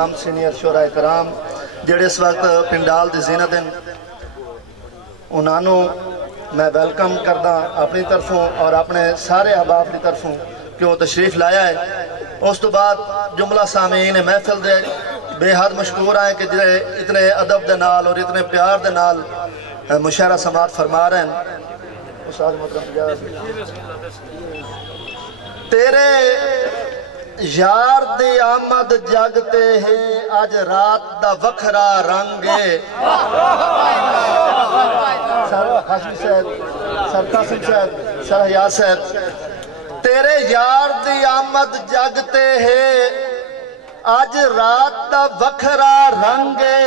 तमाम सीनियर शोरा कराम जेड़े इस वक्त पिंडाल दी ज़ीनत हैं उन्होंने मैं वेलकम करदा अपनी तरफों और अपने सारे अहबाब की तरफों कि वो तशरीफ लाया है। उस तो बाद जुमला सामीन महफिल दे बेहद मशकूर हैं कि जिन्हें इतने अदब दे नाल और इतने प्यार दे नाल मुशायरा समात फरमा रहे हैं। तेरे यार दी आमद जगते है आज रात दा वखरा रंग है। सर हाशमी साहब, सर कासिम साहब, सर हयात साहब, तेरे यार दी आमद जगते है आज रात दा वखरा रंग है।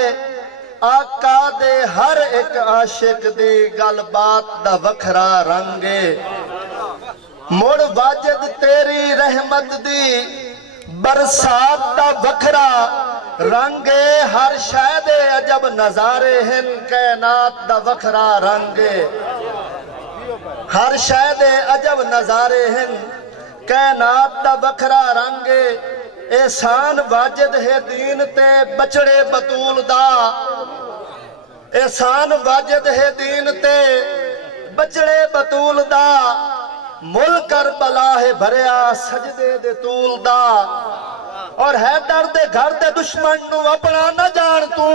आका दे हर एक आशिक दी गल बात दा वखरा रंग है। मुड़ वाजिद तेरी रहमत दी बरसात दा वखरा रंग है। हर शै दे अजब नजारे हैं कायनात दा वखरा रंग है। हर शै दे अजब नजारे हैं कायनात दा वखरा रंग है। एहसान वाजिद है दीन ते बचड़े बतूल दा। एहसान वाजिद है दीन ते बचड़े बतूल दा। मुल करबला है भरिया सजदे दे तूल दा। और हैदर दे घर दे दुश्मन नू अपना न जान तू।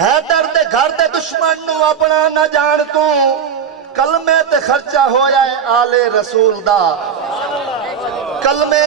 हैदर दे घर दे दुश्मन नू अपना न जान तू। कलमे ते खर्चा होया है आले रसूल दा। कलमे